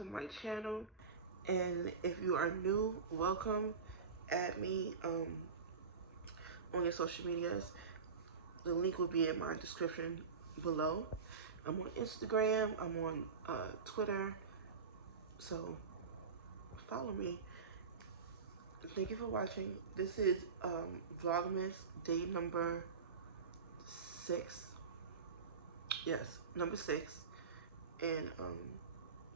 to my channel. And if you are new, welcome. Add me on your social medias. The link will be in my description below. I'm on Instagram, I'm on Twitter, so follow me. Thank you for watching. This is Vlogmas day number 6. Yes, number 6. And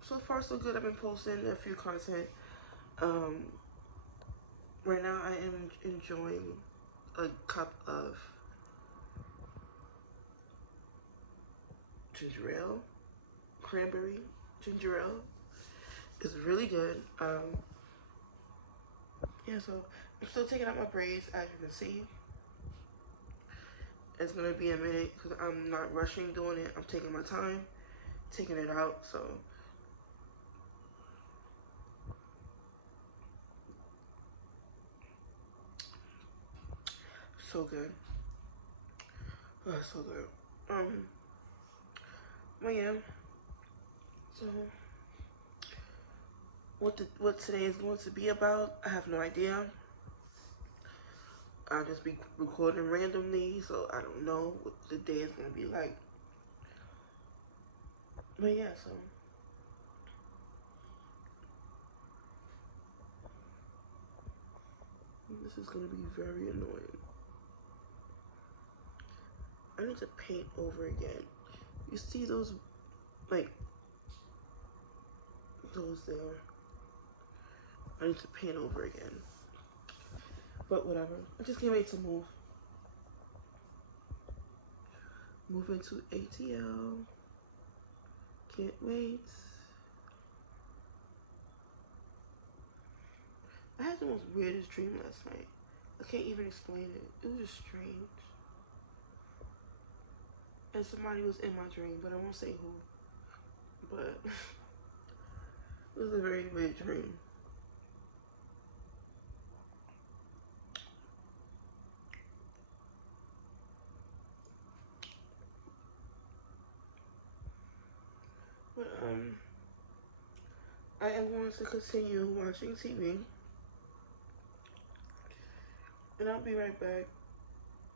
so far so good. I've been posting a few content. Right now I am enjoying a cup of ginger ale, cranberry ginger ale. It's really good. Yeah, so I'm still taking out my braids, as you can see. It's gonna be a minute because I'm not rushing doing it. I'm taking my time, taking it out, so. So good. Oh, so good. Well, yeah. So, what today is going to be about, I have no idea. I'll just be recording randomly, so I don't know what the day is going to be like. But yeah, so. This is going to be very annoying. I need to paint over again. You see those, like, those there. I need to paint over again. But whatever. I just can't wait to move. Move into ATL. Can't wait. I had the most weirdest dream last night. I can't even explain it. It was just strange. And somebody was in my dream, but I won't say who. But it was a very weird dream. But I am going to continue watching TV. And I'll be right back.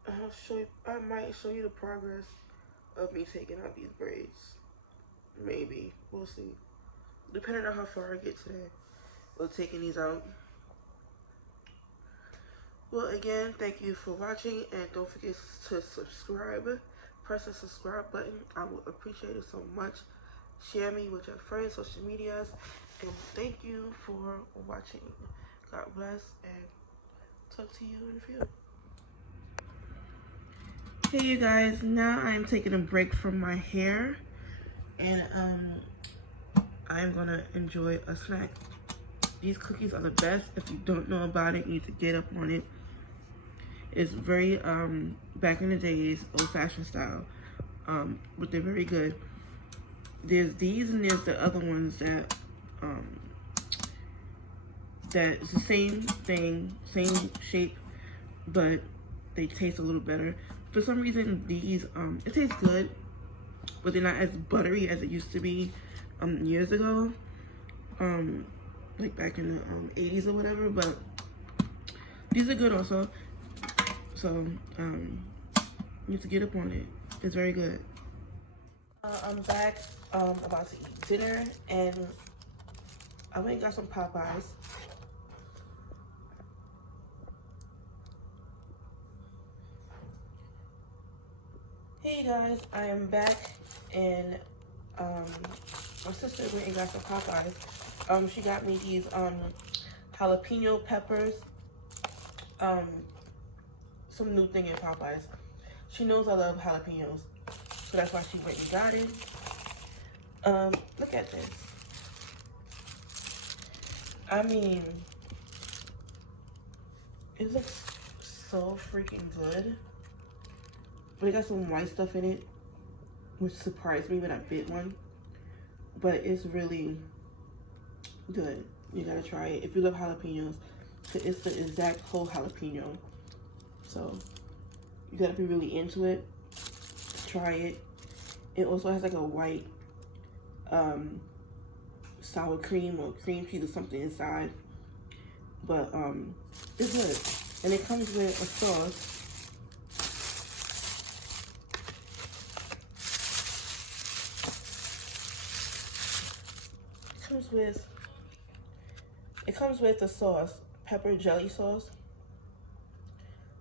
I might show you the progress of me taking out these braids. Maybe. We'll see. Depending on how far I get today with taking these out. Well, again, thank you for watching, and don't forget to subscribe. Press the subscribe button. I would appreciate it so much. Share me with your friends, social medias, and thank you for watching. God bless, and talk to you in a few. Hey you guys, now I'm taking a break from my hair, and I'm gonna enjoy a snack. These cookies are the best. If you don't know about it, you need to get up on it. It's very back in the days, old-fashioned style, but they're very good. There's these and there's the other ones that it's the same thing, same shape, but they taste a little better. For some reason, these it tastes good, but they're not as buttery as it used to be years ago, like back in the 80s or whatever. But these are good also. So you need to get up on it. It's very good. I'm back. About to eat dinner, and I went and got some Popeyes. Hey guys, I am back, and my sister went and got some Popeyes. She got me these jalapeno peppers. Some new thing in Popeyes. She knows I love jalapenos, so that's why she went and got it. Look at this. I mean, it looks so freaking good. But it got some white stuff in it, which surprised me when I bit one. But it's really good. You gotta try it if you love jalapenos. It's the exact whole jalapeno. So you gotta be really into it. Try it. It also has like a white sour cream or cream cheese or something inside. But it's good. And it comes with a sauce. It comes with the sauce, pepper jelly sauce.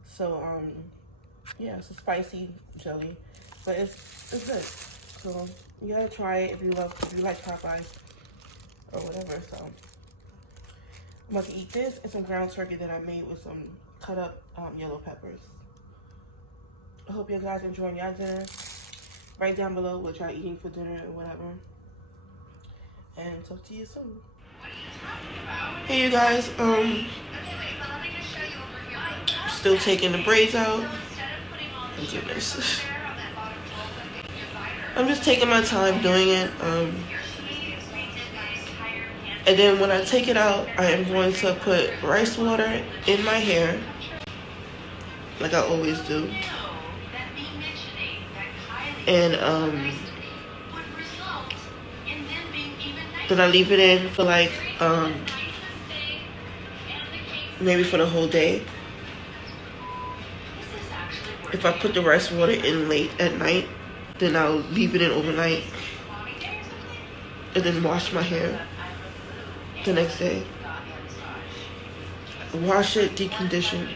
So yeah, it's a spicy jelly, but it's good. So you gotta try it if you like Popeyes or whatever. So I'm about to eat this and some ground turkey that I made with some cut up yellow peppers. I hope you guys enjoying your dinner. Write down below what y'all eating for dinner or whatever. And talk to you soon. Hey you guys, still taking the braids out. Oh goodness. I'm just taking my time doing it. And then when I take it out, I am going to put rice water in my hair, like I always do. And then I leave it in for like maybe for the whole day. If I put the rice water in late at night, then I'll leave it in overnight and then wash my hair the next day. Wash it, decondition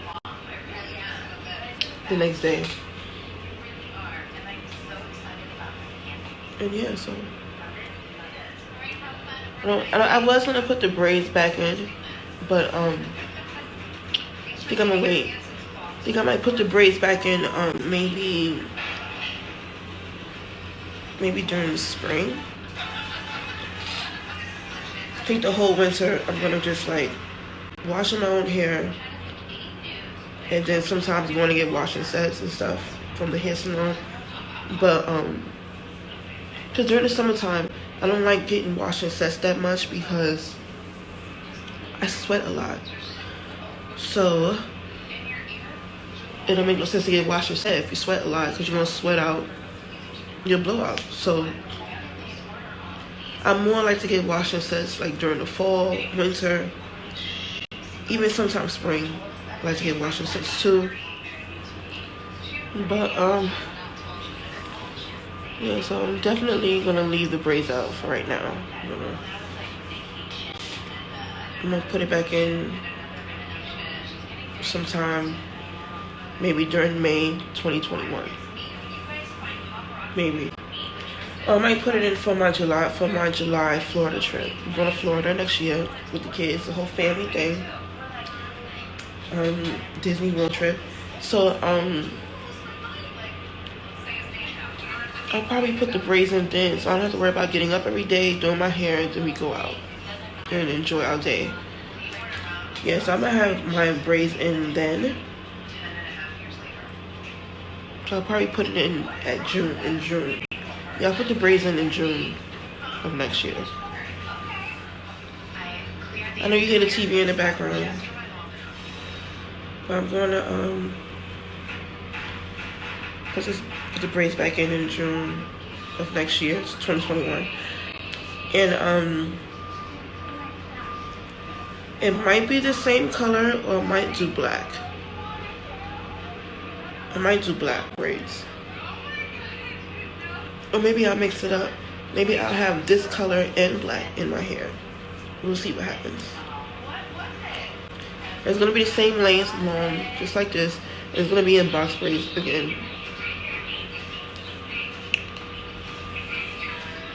the next day. And yeah, so I was gonna put the braids back in, but I think I'm gonna wait. I think I might put the braids back in maybe during the spring. I think the whole winter I'm gonna just like washing my own hair, and then sometimes going to get washing sets and stuff from the hair salon. But because during the summertime I don't like getting washing sets that much because I sweat a lot. So it don't make no sense to get washing set if you sweat a lot, because you're gonna sweat out your blowout. So I more like to get washing sets like during the fall, winter, even sometimes spring. I like to get washing sets too. But yeah, so I'm definitely gonna leave the braids out for right now. I'm gonna put it back in sometime, maybe during May 2021. Maybe. Or I might put it in for my July Florida trip. I'm going to Florida next year with the kids, the whole family thing. Disney World trip. So I'll probably put the braids in then, so I don't have to worry about getting up every day, doing my hair, and then we go out and enjoy our day. Yeah, so I'm gonna have my braids in then. So I'll probably put it in June. Yeah, I'll put the braids in June of next year. I know you hear the TV in the background, but I'm gonna put the braids back in June of next year, it's 2021. And it might be the same color, or I might do black. I might do black braids. Or maybe I'll mix it up. Maybe I'll have this color and black in my hair. We'll see what happens. It's gonna be the same length, long, just like this. It's gonna be in box braids again.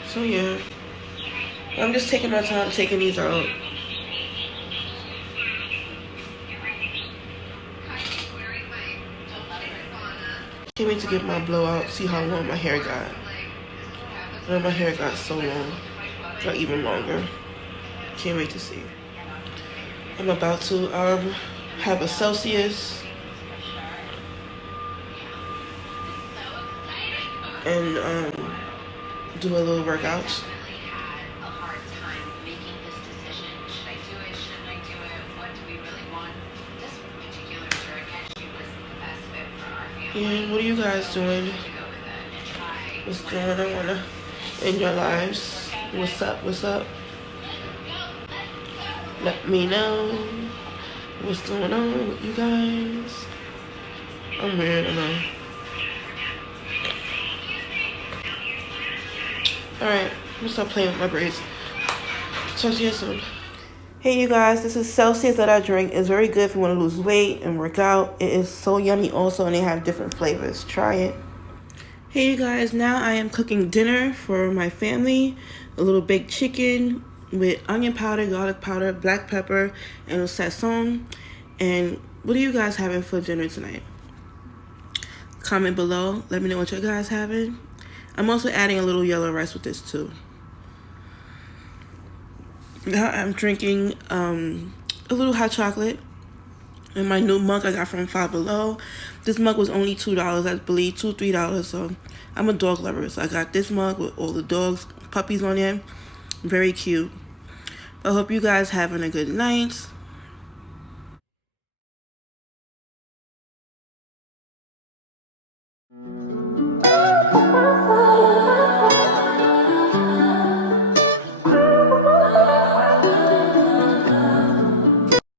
So yeah, I'm just taking my time taking these out. Can't wait to get my blowout, see how long my hair got. I know my hair got so long, got even longer. Can't wait to see. I'm about to have a Celsius and do a little workout. Yeah, what are you guys doing? What's going on in your lives? What's up? What's up? Let me know what's going on with you guys. I'm weird, I know. Alright, I'm gonna stop playing with my braids. Talk to you soon. Hey you guys, this is Celsius that I drink. It's very good if you want to lose weight and work out. It is so yummy also, and they have different flavors. Try it. Hey you guys, now I am cooking dinner for my family. A little baked chicken with onion powder, garlic powder, black pepper, and a sazon. And what are you guys having for dinner tonight? Comment below. Let me know what you guys having. I'm also adding a little yellow rice with this too. Now I'm drinking a little hot chocolate in my new mug I got from Five Below. This mug was only $2, I believe, $2-3. So I'm a dog lover, so I got this mug with all the dogs, puppies on it. Very cute. I hope you guys having a good night.